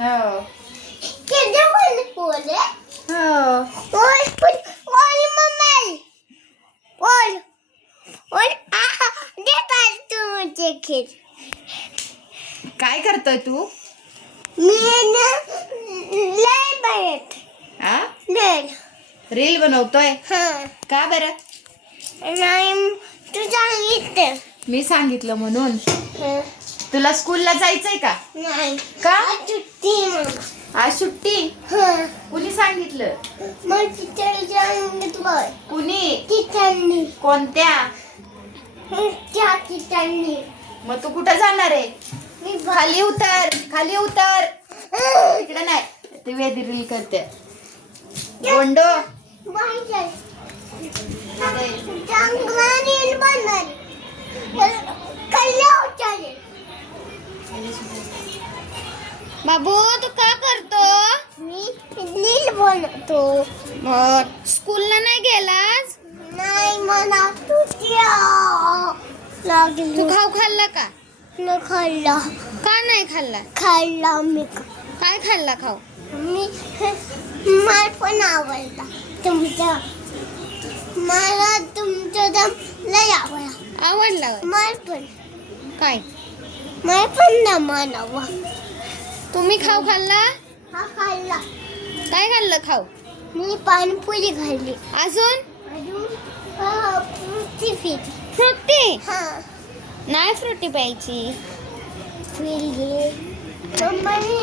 हो किती बोल बोले हो बोल बोल मम्मी बोल बोल दे पास तू मुझे खीर काय करतोय तू मी ना लय बरत आ लय रील बनवतोय हां का बरं नाही तू सांगितलं मी सांगितलं म्हणून हं. तुला स्कूलला जायचंय का नाही का आज सुट्टी मग आज सुट्टी हां कुणी सांगितलं मग टीचर सांगितलं कुणी टीचरनी कोणत्या त्या टीचरनी मग तू कुठं जाणार आहे मी खाली उतर खाली उतर तिकडे नाही ते वेदी रील करते गोंडो बाहेर चांगला बनणार कल्ला उचलेल बाबू तू का करतो मी नील बनतो स्कूलला नाही गेलास नाही मला तुझ्या तू लागली खाऊ खाल्ला का न खाल्ला का नाही खाल्ला खाल्ला मी काय खाल्ला खाऊ मी मला पण आवडला तुमचा मला तुमचा दम लय आवडला आवडला होय? मला पण काय मला पण दम आणावा तुम्ही खाऊ खाल्ला हा खाल्ला काय खाल्लं खाऊ मी पाणीपुरी खाल्ली अजून अजून फ्रुटी फ्रुटी हा नाही फ्रुटी प्यायची फिरली मम्माने